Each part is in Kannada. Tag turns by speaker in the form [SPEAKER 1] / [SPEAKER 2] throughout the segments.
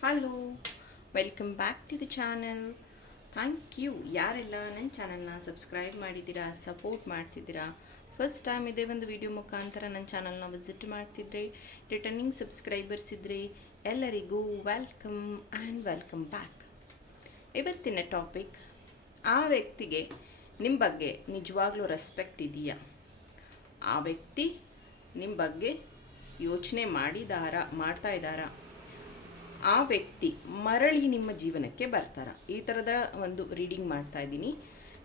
[SPEAKER 1] Hello welcome back to the channel thank you ಯಾರೆಲ್ಲ ನನ್ನ ಚಾನಲ್ನ ಸಬ್ಸ್ಕ್ರೈಬ್ ಮಾಡಿದ್ದೀರಾ ಸಪೋರ್ಟ್ ಮಾಡ್ತಿದ್ದೀರಾ ಫಸ್ಟ್ ಟೈಮ್ ಇದೇ ಒಂದು ವಿಡಿಯೋ ಮುಖಾಂತರ ನನ್ನ ಚಾನಲ್ನ ವಿಸಿಟ್ ಮಾಡ್ತಿದ್ರೆ ರಿಟರ್ನಿಂಗ್ ಸಬ್ಸ್ಕ್ರೈಬರ್ಸ್ ಇದ್ದರೆ ಎಲ್ಲರಿಗೂ ವೆಲ್ಕಮ್ ಆ್ಯಂಡ್ ವೆಲ್ಕಮ್ ಬ್ಯಾಕ್ ಇವತ್ತಿನ ಟಾಪಿಕ್ ಆ ವ್ಯಕ್ತಿಗೆ ನಿಮ್ಮ ಬಗ್ಗೆ ನಿಜವಾಗ್ಲೂ ರೆಸ್ಪೆಕ್ಟ್ ಇದೆಯಾ? ಆ ವ್ಯಕ್ತಿ ನಿಮ್ಮ ಬಗ್ಗೆ ಯೋಚನೆ ಮಾಡಿದಾರ, ಮಾಡ್ತಾ ಇದ್ದಾರಾ ಆ ವ್ಯಕ್ತಿ ಮರಳಿ ನಿಮ್ಮ ಜೀವನಕ್ಕೆ ಬರ್ತಾರ. ಈ ಥರದ ಒಂದು ರೀಡಿಂಗ್ ಮಾಡ್ತಾ ಇದ್ದೀನಿ.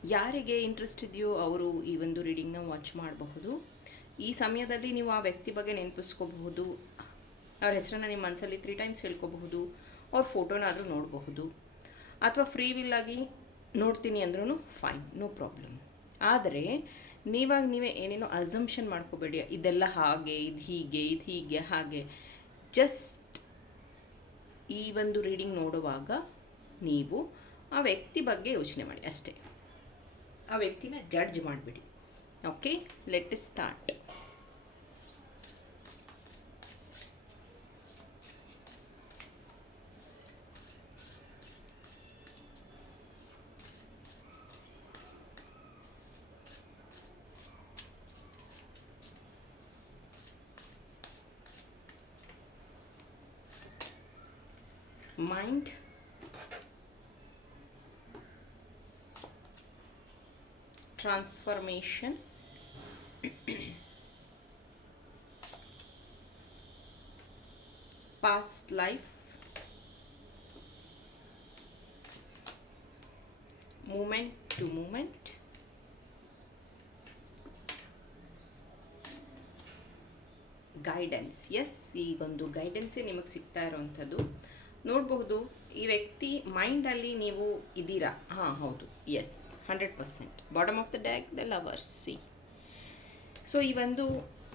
[SPEAKER 1] ಯಾರಿಗೆ ಇಂಟ್ರೆಸ್ಟ್ ಇದೆಯೋ ಅವರು ಈ ಒಂದು ರೀಡಿಂಗ್ನ ವಾಚ್ ಮಾಡಬಹುದು. ಈ ಸಮಯದಲ್ಲಿ ನೀವು ಆ ವ್ಯಕ್ತಿ ಬಗ್ಗೆ ನೆನಪಿಸ್ಕೋಬಹುದು. ಅವ್ರ ಹೆಸರನ್ನ ನಿಮ್ಮ ಮನಸ್ಸಲ್ಲಿ ತ್ರೀ ಟೈಮ್ಸ್ ಹೇಳ್ಕೋಬಹುದು. ಅವ್ರ ಫೋಟೋನಾದರೂ ನೋಡಬಹುದು. ಅಥವಾ ಫ್ರೀ ವಿಲ್ಲಾಗಿ ನೋಡ್ತೀನಿ ಅಂದ್ರೂ ಫೈನ್ ನೋ ಪ್ರಾಬ್ಲಮ್ ಆದರೆ, ನೀವಾಗ ನೀವೇ ಏನೇನೋ ಅಸಂಪ್ಷನ್ ಮಾಡ್ಕೋಬೇಡಿ. ಇದೆಲ್ಲ ಹಾಗೆ, ಇದು ಹೀಗೆ ಇದು ಹೀಗೆ, ಹಾಗೆ. ಜಸ್ಟ್ ಈ ಒಂದು ರೀಡಿಂಗ್ ನೋಡುವಾಗ ನೀವು ಆ ವ್ಯಕ್ತಿ ಬಗ್ಗೆ ಯೋಚನೆ ಮಾಡಿ, ಅಷ್ಟೇ. ಆ ವ್ಯಕ್ತಿನ ಜಡ್ಜ್ ಮಾಡಿಬಿಡಿ. Okay let start mind transformation past life moment to moment guidance yes ಈಗೊಂದು ಗೈಡೆನ್ಸೇ ನಿಮಗೆ ಸಿಗ್ತಾ ಇರೋವಂಥದ್ದು ನೋಡಬಹುದು, ಈ ವ್ಯಕ್ತಿ ಮೈಂಡಲ್ಲಿ ನೀವು ಇದ್ದೀರಾ? ಹಾಂ, ಹೌದು. Yes hundred percent bottom of the deck the lovers see so ಈ ಒಂದು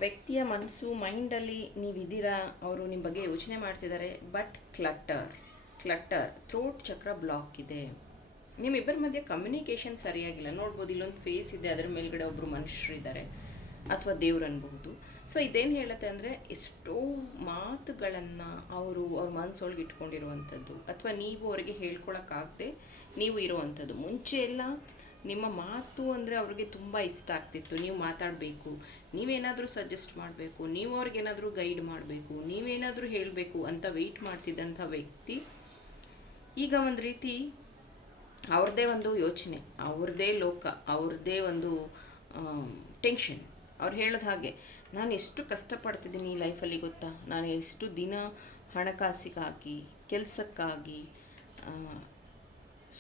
[SPEAKER 1] ವ್ಯಕ್ತಿಯ ಮನಸ್ಸು ಮೈಂಡಲ್ಲಿ ನೀವಿದ್ದೀರಾ ಅವರು ನಿಮ್ಮ ಬಗ್ಗೆ ಯೋಚನೆ ಮಾಡ್ತಿದ್ದಾರೆ but clutter clutter throat chakra block ಇದೆ. ನಿಮ್ಮಿಬ್ಬರ ಮಧ್ಯೆ ಕಮ್ಯುನಿಕೇಷನ್ ಸರಿಯಾಗಿಲ್ಲ. ನೋಡ್ಬೋದು, ಇಲ್ಲೊಂದು ಫೇಸ್ ಇದೆ, ಅದರ ಮೇಲ್ಗಡೆ ಒಬ್ಬರು ಮನುಷ್ಯರಿದ್ದಾರೆ, ಅಥವಾ ದೇವ್ರು ಅನ್ಬಹುದು. ಸೊ ಇದೇನು ಹೇಳುತ್ತೆ ಅಂದರೆ ಎಷ್ಟೋ ಮಾತುಗಳನ್ನು ಅವರು ಅವ್ರ ಮನಸ್ಸೊಳಗೆ ಇಟ್ಕೊಂಡಿರುವಂಥದ್ದು. ಅಥವಾ ನೀವು ಅವರಿಗೆ ಹೇಳ್ಕೊಳಕ್ಕಾಗದೆ ನೀವು ಇರುವಂಥದ್ದು. ಮುಂಚೆ ಎಲ್ಲ ನಿಮ್ಮ ಮಾತು ಅಂದರೆ ಅವ್ರಿಗೆ ತುಂಬ ಇಷ್ಟ ಆಗ್ತಿತ್ತು. ನೀವು ಮಾತಾಡಬೇಕು, ನೀವೇನಾದರೂ ಸಜೆಸ್ಟ್ ಮಾಡಬೇಕು, ನೀವು ಅವ್ರಿಗೇನಾದರೂ ಗೈಡ್ ಮಾಡಬೇಕು, ನೀವೇನಾದರೂ ಹೇಳಬೇಕು ಅಂತ ವೆಯ್ಟ್ ಮಾಡ್ತಿದ್ದಂಥ ವ್ಯಕ್ತಿ, ಈಗ ಒಂದು ರೀತಿ ಅವ್ರದ್ದೇ ಒಂದು ಯೋಚನೆ ಅವ್ರದ್ದೇ ಲೋಕ ಅವ್ರದ್ದೇ ಒಂದು ಟೆನ್ಷನ್ ಅವ್ರು ಹೇಳೋದು ಹಾಗೆ, ನಾನು ಎಷ್ಟು ಕಷ್ಟಪಡ್ತಿದ್ದೀನಿ ಲೈಫಲ್ಲಿ ಗೊತ್ತಾ? ನಾನು ಎಷ್ಟು ದಿನ ಹಣಕಾಸಿಗಾಗಿ ಕೆಲಸಕ್ಕಾಗಿ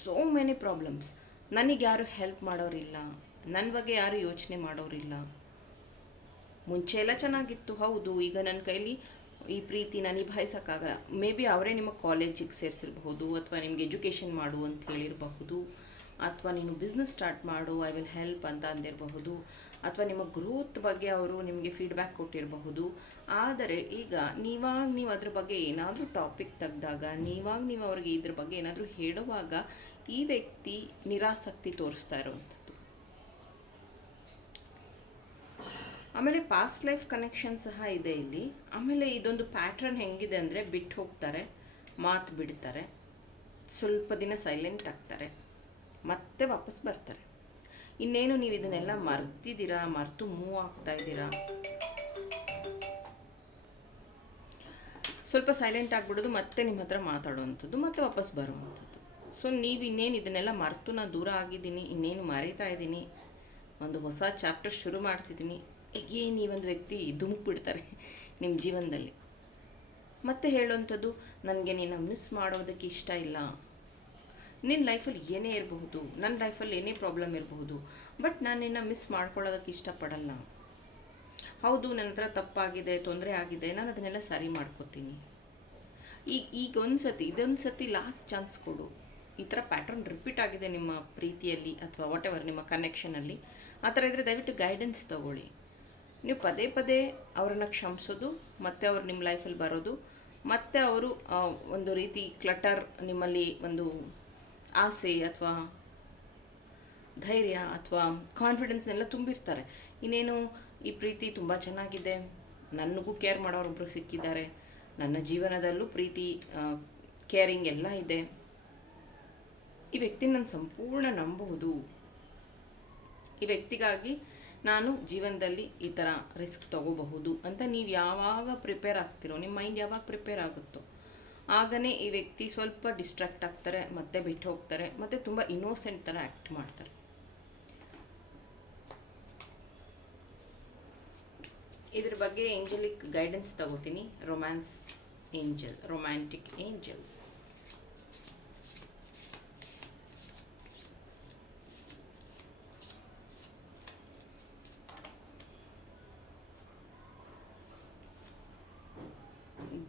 [SPEAKER 1] ಸೋ ಮೆನಿ ಪ್ರಾಬ್ಲಮ್ಸ್ ನನಗೆ ಯಾರು ಹೆಲ್ಪ್ ಮಾಡೋರಿಲ್ಲ. ನನ್ನ ಬಗ್ಗೆ ಯಾರು ಯೋಚನೆ ಮಾಡೋರಿಲ್ಲ. ಮುಂಚೆ ಎಲ್ಲ ಚೆನ್ನಾಗಿತ್ತು, ಹೌದು. ಈಗ ನನ್ನ ಕೈಲಿ ಈ ಪ್ರೀತಿನ ನಿಭಾಯಿಸೋಕ್ಕಾಗಲ್ಲ. ಮೇ ಬಿ ಅವರೇ ನಿಮ್ಮ ಕಾಲೇಜಿಗೆ ಸೇರಿಸಿರ್ಬಹುದು, ಅಥವಾ ನಿಮಗೆ ಎಜುಕೇಷನ್ ಮಾಡು ಅಂತ ಹೇಳಿರಬಹುದು. ಅಥವಾ ನೀನು ಬಿಸ್ನೆಸ್ ಸ್ಟಾರ್ಟ್ ಮಾಡು ಐ ವಿಲ್ ಹೆಲ್ಪ್ ಅಂತ ಅಂದಿರಬಹುದು. ಅಥವಾ ನಿಮ್ಮ ಗ್ರೋತ್ ಬಗ್ಗೆ ಅವರು ನಿಮಗೆ ಫೀಡ್ಬ್ಯಾಕ್ ಕೊಟ್ಟಿರಬಹುದು. ಆದರೆ ಈಗ ನೀವಾಗ ನೀವು ಅದ್ರ ಬಗ್ಗೆ ಏನಾದರೂ ಟಾಪಿಕ್ ತೆಗೆದಾಗ, ನೀವಾಗ ನೀವು ಅವ್ರಿಗೆ ಇದ್ರ ಬಗ್ಗೆ ಏನಾದರೂ ಹೇಳುವಾಗ ಈ ವ್ಯಕ್ತಿ ನಿರಾಸಕ್ತಿ ತೋರಿಸ್ತಾ ಇರುವಂಥದ್ದು. ಆಮೇಲೆ ಪಾಸ್ಟ್ ಲೈಫ್ ಕನೆಕ್ಷನ್ ಸಹ ಇದೆ ಇಲ್ಲಿ. ಆಮೇಲೆ ಇದೊಂದು ಪ್ಯಾಟ್ರನ್ ಹೆಂಗಿದೆ ಅಂದರೆ ಬಿಟ್ಟು ಹೋಗ್ತಾರೆ, ಮಾತು ಬಿಡ್ತಾರೆ, ಸ್ವಲ್ಪ ದಿನ ಸೈಲೆಂಟ್ ಆಗ್ತಾರೆ. ಮತ್ತೆ ವಾಪಸ್ ಬರ್ತಾರೆ. ಇನ್ನೇನು ನೀವು ಇದನ್ನೆಲ್ಲ ಮರ್ತಿದ್ದೀರಾ? ಮರೆತು ಮೂವ್ ಆಗ್ತಾ ಇದ್ದೀರಾ? ಸ್ವಲ್ಪ ಸೈಲೆಂಟ್ ಆಗಿಬಿಡೋದು, ಮತ್ತೆ ನಿಮ್ಮ ಹತ್ರ ಮಾತಾಡುವಂಥದ್ದು, ಮತ್ತೆ ವಾಪಸ್ ಬರುವಂಥದ್ದು. ಸೊ ನೀವು ಇನ್ನೇನು ಇದನ್ನೆಲ್ಲ ಮರೆತು ನಾನು ದೂರ ಆಗಿದ್ದೀನಿ, ಇನ್ನೇನು ಮರೀತಾ ಇದ್ದೀನಿ, ಒಂದು ಹೊಸ ಚಾಪ್ಟರ್ ಶುರು ಮಾಡ್ತಿದ್ದೀನಿ. ಏನು ಈ ಒಂದು ವ್ಯಕ್ತಿ ಧುಮುಕ್ಬಿಡ್ತಾರೆ ನಿಮ್ಮ ಜೀವನದಲ್ಲಿ. ಮತ್ತೆ ಹೇಳುವಂಥದ್ದು, ನನಗೆ ನೀನು ಮಿಸ್ ಮಾಡೋದಕ್ಕೆ ಇಷ್ಟ ಇಲ್ಲ. ನಿನ್ನ ಲೈಫಲ್ಲಿ ಏನೇ ಇರಬಹುದು ನನ್ನ ಲೈಫಲ್ಲಿ ಏನೇ ಪ್ರಾಬ್ಲಮ್ ಇರಬಹುದು ಬಟ್ ನಾನು ನಿನ್ನ ಮಿಸ್ ಮಾಡ್ಕೊಳ್ಳೋದಕ್ಕೆ ಇಷ್ಟಪಡಲ್ಲ. ಹೌದು ನನ್ನ ಹತ್ರ ತಪ್ಪಾಗಿದೆ, ತೊಂದರೆ ಆಗಿದೆ, ನಾನು ಅದನ್ನೆಲ್ಲ ಸರಿ ಮಾಡ್ಕೋತೀನಿ. ಈಗ ಈಗ ಒಂದು ಸತಿ ಇದೊಂದು ಸತಿ ಲಾಸ್ಟ್ ಚಾನ್ಸ್ ಕೊಡು. ಈ ಥರ ಪ್ಯಾಟರ್ನ್ ರಿಪೀಟ್ ಆಗಿದೆ ನಿಮ್ಮ ಪ್ರೀತಿಯಲ್ಲಿ ಅಥವಾ ವಾಟ್ ಎವರ್ ನಿಮ್ಮ ಕನೆಕ್ಷನಲ್ಲಿ ಆ ಥರ ಇದ್ದರೆ ದಯವಿಟ್ಟು ಗೈಡೆನ್ಸ್ ತಗೊಳ್ಳಿ. ನೀವು ಪದೇ ಪದೇ ಅವರನ್ನು ಕ್ಷಮಿಸೋದು, ಮತ್ತು ಅವ್ರು ನಿಮ್ಮ ಲೈಫಲ್ಲಿ ಬರೋದು, ಮತ್ತು ಅವರು ಒಂದು ರೀತಿ ಕ್ಲಟರ್ ನಿಮ್ಮಲ್ಲಿ ಒಂದು ಆಸೆ ಅಥವಾ ಧೈರ್ಯ ಅಥವಾ ಕಾನ್ಫಿಡೆನ್ಸ್ನೆಲ್ಲ ತುಂಬಿರ್ತಾರೆ. ಇನ್ನೇನು, ಈ ಪ್ರೀತಿ ತುಂಬ ಚೆನ್ನಾಗಿದೆ. ನನಗೂ ಕೇರ್ ಮಾಡೋರೊಬ್ಬರು ಸಿಕ್ಕಿದ್ದಾರೆ. ನನ್ನ ಜೀವನದಲ್ಲೂ ಪ್ರೀತಿ ಕೇರಿಂಗ್ ಎಲ್ಲ ಇದೆ. ಈ ವ್ಯಕ್ತಿ ನಾನು ಸಂಪೂರ್ಣ ನಂಬಬಹುದು ಈ ವ್ಯಕ್ತಿಗಾಗಿ ನಾನು ಜೀವನದಲ್ಲಿ ಈ ಥರ ರಿಸ್ಕ್ ತಗೋಬಹುದು ಅಂತ ನೀವು ಯಾವಾಗ ಪ್ರಿಪೇರ್ ಆಗ್ತಿರೋ ನಿಮ್ಮ ಮೈಂಡ್ ಯಾವಾಗ ಪ್ರಿಪೇರ್ ಆಗುತ್ತೋ. ಆಗನೇ ಈ ವ್ಯಕ್ತಿ ಸ್ವಲ್ಪ ಡಿಸ್ಟ್ರಾಕ್ಟ್ ಆಗ್ತಾರೆ, ಮತ್ತೆ ಬಿಟ್ಟು ಹೋಗ್ತಾರೆ, ಮತ್ತು ತುಂಬ ಇನ್ನೋಸೆಂಟ್ ಥರ ಆ್ಯಕ್ಟ್ ಮಾಡ್ತಾರೆ. ಇದ್ರ ಬಗ್ಗೆ ಏಂಜಲಿಕ್ ಗೈಡೆನ್ಸ್ ತಗೋತೀನಿ. Romance angel romantic angels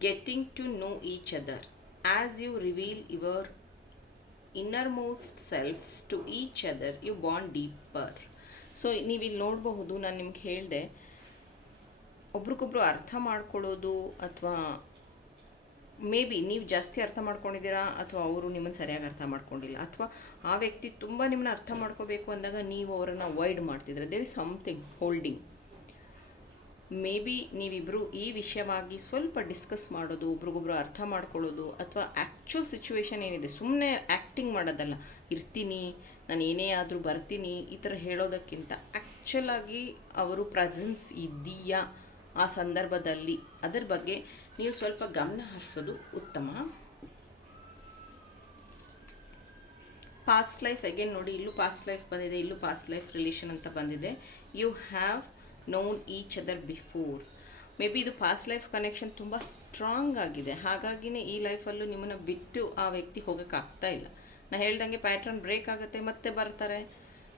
[SPEAKER 1] getting to know each other. As you reveal your innermost selves to each other, you bond deeper. So ನೀವಿಲ್ಲಿ ನೋಡಬಹುದು, ನಾನು ನಿಮ್ಗೆ ಹೇಳಿದೆ, ಒಬ್ರಿಗೊಬ್ರು ಅರ್ಥ ಮಾಡ್ಕೊಳ್ಳೋದು ಅಥವಾ ಮೇ ಬಿ ನೀವು ಜಾಸ್ತಿ ಅರ್ಥ ಮಾಡ್ಕೊಂಡಿದ್ದೀರಾ ಅಥವಾ ಅವರು ನಿಮ್ಮನ್ನು ಸರಿಯಾಗಿ ಅರ್ಥ ಮಾಡ್ಕೊಂಡಿಲ್ಲ. ಅಥವಾ ಆ ವ್ಯಕ್ತಿ ತುಂಬ ನಿಮ್ಮನ್ನ ಅರ್ಥ ಮಾಡ್ಕೋಬೇಕು ಅಂದಾಗ ನೀವು ಅವರನ್ನು ಅವಾಯ್ಡ್ ಮಾಡ್ತಿದ್ರೆ there is something holding may be ನೀವಿಬ್ಬರು ಈ ವಿಷಯವಾಗಿ ಸ್ವಲ್ಪ ಡಿಸ್ಕಸ್ ಮಾಡೋದು, ಒಬ್ರಿಗೊಬ್ರು ಅರ್ಥ ಮಾಡ್ಕೊಳ್ಳೋದು ಅಥವಾ ಆ್ಯಕ್ಚುಲ್ ಸಿಚುವೇಶನ್ ಏನಿದೆ ಸುಮ್ಮನೆ ಆ್ಯಕ್ಟಿಂಗ್ ಮಾಡೋದಲ್ಲ. ಇರ್ತೀನಿ, ನಾನು ಏನೇ ಆದರೂ ಬರ್ತೀನಿ, ಈ ಥರ ಹೇಳೋದಕ್ಕಿಂತ ಆ್ಯಕ್ಚುಲಾಗಿ ಅವರು ಪ್ರೆಸೆನ್ಸ್ ಇದೆಯಾ ಆ ಸಂದರ್ಭದಲ್ಲಿ. ಅದರ ಬಗ್ಗೆ ನೀವು ಸ್ವಲ್ಪ ಗಮನ ಹರಿಸೋದು ಉತ್ತಮ. ಪಾಸ್ಟ್ ಲೈಫ್ ಅಗೇನ್ ನೋಡಿ, ಇಲ್ಲೂ ಪಾಸ್ಟ್ ಲೈಫ್ ಬಂದಿದೆ, ಇಲ್ಲೂ ಪಾಸ್ಟ್ ಲೈಫ್ ರಿಲೇಷನ್ ಅಂತ ಬಂದಿದೆ. You have known each other before may be ಇದು ಪಾಸ್ಟ್ ಲೈಫ್ ಕನೆಕ್ಷನ್ ತುಂಬ ಸ್ಟ್ರಾಂಗ್ ಆಗಿದೆ. ಹಾಗಾಗಿನೇ ಈ ಲೈಫಲ್ಲೂ ನಿಮ್ಮನ್ನು ಬಿಟ್ಟು ಆ ವ್ಯಕ್ತಿ ಹೋಗೋಕ್ಕಾಗ್ತಾ ಇಲ್ಲ. ನಾ ಹೇಳ್ದಂಗೆ ಪ್ಯಾಟ್ರನ್ ಬ್ರೇಕ್ ಆಗುತ್ತೆ, ಮತ್ತೆ ಬರ್ತಾರೆ.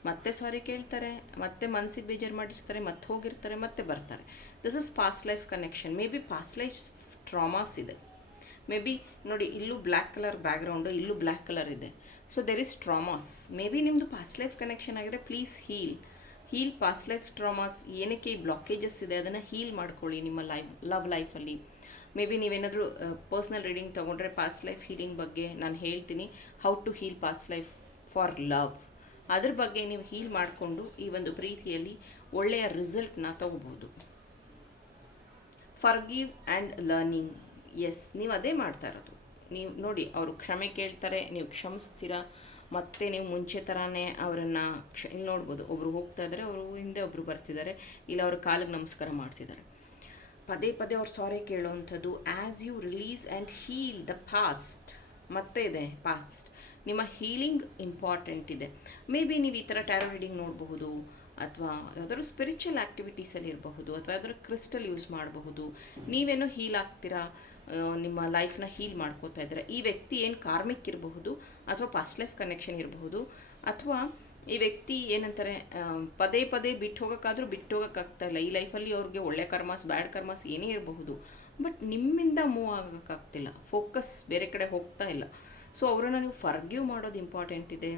[SPEAKER 1] ಮತ್ತೆ ಸಾರಿ ಕೇಳ್ತಾರೆ, ಮತ್ತೆ ಮನಸ್ಸಿಗೆ ಬೇಜಾರು ಮಾಡಿರ್ತಾರೆ, ಮತ್ತೆ ಹೋಗಿರ್ತಾರೆ, ಮತ್ತೆ ಬರ್ತಾರೆ. This is past life connection may be past life traumas ಇದೆ. ಮೇ ಬಿ ನೋಡಿ, ಇಲ್ಲೂ ಬ್ಲ್ಯಾಕ್ ಕಲರ್ ಬ್ಯಾಕ್ಗ್ರೌಂಡು ಇಲ್ಲೂ ಬ್ಲ್ಯಾಕ್ ಕಲರ್ ಇದೆ. So there is traumas may be ನಿಮ್ಮದು ಪಾಸ್ಟ್ ಲೈಫ್ ಕನೆಕ್ಷನ್ ಆಗಿದ್ರೆ please heal heal past life traumas ಏನಕ್ಕೆ ಬ್ಲಾಕೇಜಸ್ ಇದೆ, ಅದನ್ನು ಹೀಲ್ ಮಾಡ್ಕೊಳ್ಳಿ ನಿಮ್ಮ ಲೈಫ್ ಲವ್ ಲೈಫಲ್ಲಿ ಮೇ ಬಿ ನೀವೇನಾದರೂ ಪರ್ಸ್ನಲ್ ರೀಡಿಂಗ್ ತೊಗೊಂಡ್ರೆ ಪಾಸ್ಟ್ ಲೈಫ್ ಹೀಲಿಂಗ್ ಬಗ್ಗೆ ನಾನು ಹೇಳ್ತೀನಿ. How to heal past life for love ಅದ್ರ ಬಗ್ಗೆ ನೀವು ಹೀಲ್ ಮಾಡಿಕೊಂಡು ಈ ಒಂದು ಪ್ರೀತಿಯಲ್ಲಿ ಒಳ್ಳೆಯ ರಿಸಲ್ಟ್ನ ತಗೋಬೋದು. ಫರ್ಗಿವ್ ಆ್ಯಂಡ್ ಲರ್ನಿಂಗ್ ಎಸ್ ನೀವು ಅದೇ ಮಾಡ್ತಾ ಇರೋದು. ನೀವು ನೋಡಿ, ಅವರು ಕ್ಷಮೆ ಕೇಳ್ತಾರೆ, ನೀವು ಕ್ಷಮಿಸ್ತೀರಾ ಮತ್ತೆ ನೀವು ಮುಂಚೆ ಥರನೇ ಅವರನ್ನು ಕ್ಷ ಇಲ್ಲಿ ನೋಡ್ಬೋದು. ಒಬ್ಬರು ಹೋಗ್ತಾ ಇದ್ದಾರೆ ಅವರು ಹಿಂದೆ ಒಬ್ಬರು ಬರ್ತಿದ್ದಾರೆ. ಇಲ್ಲ, ಅವ್ರ ಕಾಲಿಗೆ ನಮಸ್ಕಾರ ಮಾಡ್ತಿದ್ದಾರೆ. ಪದೇ ಪದೇ ಅವ್ರು ಸಾರಿ ಕೇಳುವಂಥದ್ದು as you release and heal the past ಮತ್ತೆ ಇದೆ ಪಾಸ್ಟ್ ನಿಮ್ಮ ಹೀಲಿಂಗ್ ಇಂಪಾರ್ಟೆಂಟ್ ಇದೆ. ಮೇ ಬಿ ನೀವು ಈ ಥರ ಟ್ಯಾರೋ ರೀಡಿಂಗ್ ನೋಡಬಹುದು. ಅಥವಾ ಯಾವುದಾದ್ರು ಸ್ಪಿರಿಚುವಲ್ ಆ್ಯಕ್ಟಿವಿಟೀಸಲ್ಲಿ ಇರಬಹುದು, ಅಥವಾ ಯಾವ್ದಾದ್ರು ಕ್ರಿಸ್ಟಲ್ ಯೂಸ್ ಮಾಡಬಹುದು. ನೀವೇನೋ ಹೀಲ್ ಆಗ್ತೀರಾ ನಿಮ್ಮ ಲೈಫ್ನ ಹೀಲ್ ಮಾಡ್ಕೋತಾ ಇದ್ದೀರಾ, ಈ ವ್ಯಕ್ತಿ ಏನು ಕಾರ್ಮಿಕ್ ಇರಬಹುದು, ಅಥವಾ ಪಾಸ್ಟ್ ಲೈಫ್ ಕನೆಕ್ಷನ್ ಇರಬಹುದು, ಅಥವಾ ಈ ವ್ಯಕ್ತಿ ಏನಂತಾರೆ ಪದೇ ಪದೇ ಬಿಟ್ಟು ಹೋಗೋಕ್ಕಾದರೂ ಬಿಟ್ಟು ಹೋಗೋಕ್ಕಾಗ್ತಾ ಇಲ್ಲ. ಈ ಲೈಫಲ್ಲಿ ಅವ್ರಿಗೆ ಒಳ್ಳೆ ಕರ್ಮಾಸ್ ಬ್ಯಾಡ್ ಕರ್ಮಾಸ್ ಏನೇ ಇರಬಹುದು ಬಟ್ ನಿಮ್ಮಿಂದ ಮೂವ್ ಆಗೋಕ್ಕಾಗ್ತಿಲ್ಲ. ಫೋಕಸ್ ಬೇರೆ ಕಡೆ ಹೋಗ್ತಾ ಇಲ್ಲ. ಸೊ ಅವರನ್ನು ನೀವು ಫರ್ಗ್ಯೂ ಮಾಡೋದು ಇಂಪಾರ್ಟೆಂಟ್ ಇದೆ.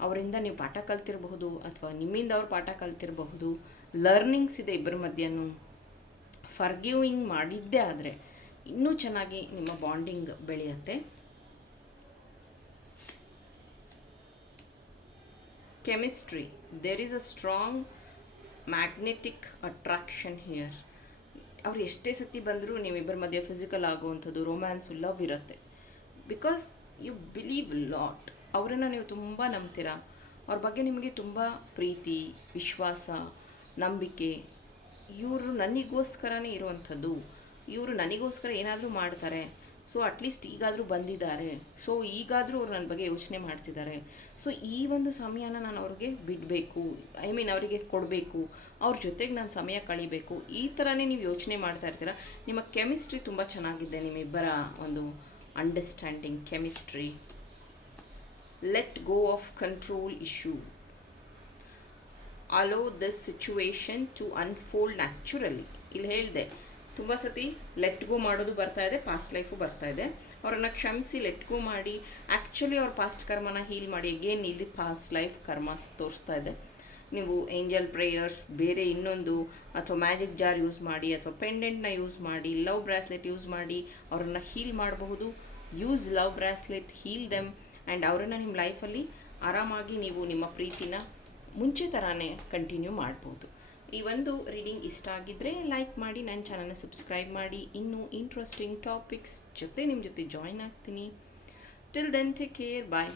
[SPEAKER 1] ಅವರಿಂದ ನೀವು ಪಾಠ ಕಲ್ತಿರಬಹುದು ಅಥವಾ ನಿಮ್ಮಿಂದ ಅವ್ರು ಪಾಠ ಕಲ್ತಿರಬಹುದು ಲರ್ನಿಂಗ್ಸ್ ಇದೆ ಇಬ್ಬರ ಮಧ್ಯನೂ. ಫರ್ಗ್ಯೂವಿಂಗ್ ಮಾಡಿದ್ದೇ ಆದರೆ ಇನ್ನೂ ಚೆನ್ನಾಗಿ ನಿಮ್ಮ ಬಾಂಡಿಂಗ್ ಬೆಳೆಯುತ್ತೆ. Chemistry there is a strong magnetic attraction here ಅವ್ರು ಎಷ್ಟೇ ಸತಿ ಬಂದರೂ ನೀವಿಬ್ಬರ ಮಧ್ಯೆ ಫಿಸಿಕಲ್ ಆಗುವಂಥದ್ದು ರೋಮ್ಯಾನ್ಸ್ ಲವ್ ಇರುತ್ತೆ. ಬಿಕಾಸ್ ಯು ಬಿಲೀವ್ ಲಾಟ್ ಅವರನ್ನು ನೀವು ತುಂಬ ನಂಬ್ತೀರಾ? ಅವ್ರ ಬಗ್ಗೆ ನಿಮಗೆ ತುಂಬ ಪ್ರೀತಿ, ವಿಶ್ವಾಸ, ನಂಬಿಕೆ, ಇವರು ನನಗೋಸ್ಕರನೇ ಇರುವಂಥದ್ದು. ಇವರು ನನಗೋಸ್ಕರ ಏನಾದರೂ ಮಾಡ್ತಾರೆ. ಸೊ ಅಟ್ಲೀಸ್ಟ್ ಈಗಾದರೂ ಬಂದಿದ್ದಾರೆ. ಸೊ ಈಗಾದರೂ ಅವ್ರು ನನ್ನ ಬಗ್ಗೆ ಯೋಚನೆ ಮಾಡ್ತಿದ್ದಾರೆ. ಸೊ ಈ ಒಂದು ಸಮಯನ ನಾನು ಅವ್ರಿಗೆ ಬಿಡಬೇಕು. ಐ ಮೀನ್ ಅವರಿಗೆ ಕೊಡಬೇಕು. ಅವ್ರ ಜೊತೆಗೆ ನಾನು ಸಮಯ ಕಳಿಬೇಕು. ಈ ಥರನೇ ನೀವು ಯೋಚನೆ ಮಾಡ್ತಾ ಇರ್ತೀರ? ನಿಮ್ಮ ಕೆಮಿಸ್ಟ್ರಿ ತುಂಬ ಚೆನ್ನಾಗಿದೆ ನಿಮ್ಮಿಬ್ಬರ ಒಂದು understanding chemistry let go of control issue allow this situation to unfold naturally ಇಲ್ಲಿ ಹೇಳಿದೆ, ತುಂಬ ಸತಿ ಲೆಟ್ ಗೋ ಮಾಡೋದು ಬರ್ತಾ ಇದೆ ಪಾಸ್ಟ್ ಲೈಫು ಬರ್ತಾ ಇದೆ. ಅವರನ್ನು ಕ್ಷಮಿಸಿ ಲೆಟ್ ಗೋ ಮಾಡಿ ಆ್ಯಕ್ಚುಲಿ ಅವ್ರ ಪಾಸ್ಟ್ ಕರ್ಮನ ಹೀಲ್ ಮಾಡಿ. ಅಗೇನ್ ಇಲ್ಲಿ ಪಾಸ್ಟ್ ಲೈಫ್ ಕರ್ಮಸ್ ತೋರಿಸ್ತಾ ಇದೆ. ನೀವು ಏಂಜಲ್ ಪ್ರೇಯರ್ಸ್ ಬೇರೆ ಇನ್ನೊಂದು, ಅಥವಾ ಮ್ಯಾಜಿಕ್ ಜಾರ್ ಯೂಸ್ ಮಾಡಿ, ಅಥವಾ ಪೆಂಡೆಂಟ್ನ ಯೂಸ್ ಮಾಡಿ ಲವ್ ಬ್ರಾಸ್ಲೆಟ್ ಯೂಸ್ ಮಾಡಿ, ಅವರನ್ನು ಹೀಲ್ ಮಾಡಬಹುದು. Use love bracelet heal them and ಅವರನ್ನು ನಿಮ್ಮ ಲೈಫಲ್ಲಿ ಆರಾಮಾಗಿ ನೀವು ನಿಮ್ಮ ಪ್ರೀತಿನ ಮುಂಚೆ ಥರನೇ ಕಂಟಿನ್ಯೂ ಮಾಡ್ಬೋದು. ಈ ಒಂದು ರೀಡಿಂಗ್ ಇಷ್ಟ ಆಗಿದ್ದರೆ ಲೈಕ್ ಮಾಡಿ ನನ್ನ ಚಾನಲ್ನ ಸಬ್ಸ್ಕ್ರೈಬ್ ಮಾಡಿ. ಇನ್ನೂ ಇಂಟ್ರೆಸ್ಟಿಂಗ್ ಟಾಪಿಕ್ಸ್ ಜೊತೆ ನಿಮ್ಮ ಜೊತೆ ಜಾಯ್ನ್ ಆಗ್ತೀನಿ. Till then take care bye